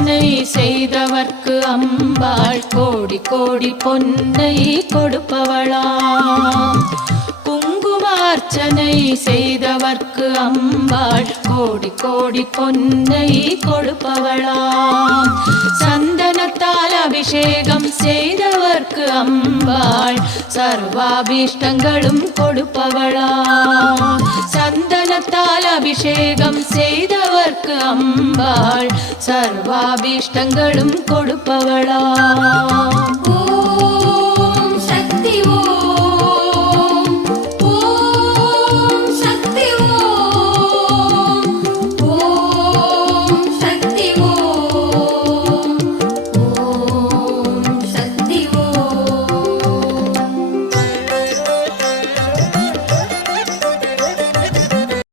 குங்குமார்ச்சனை செய்தவர்க்கு அம்பாள் கோடி கோடி பொன்னை கொடுப்பவளாம். குங்குமார்ச்சனை செய்தவர்க்கு அம்பாள் கோடி கோடி பொன்னை கொடுப்பவளாம். சந்தனத்தால் அபிஷேகம் செய்தவர்க்கு அம்பாள் சர்வாபீஷ்டங்களும் கொடுப்பவளாம். சந்தனத்தால் அபிஷேகம் செய்தவர்க்கு அம்பாள் சர்வாபீஷ்டங்களும் கொடுப்பவளாம்.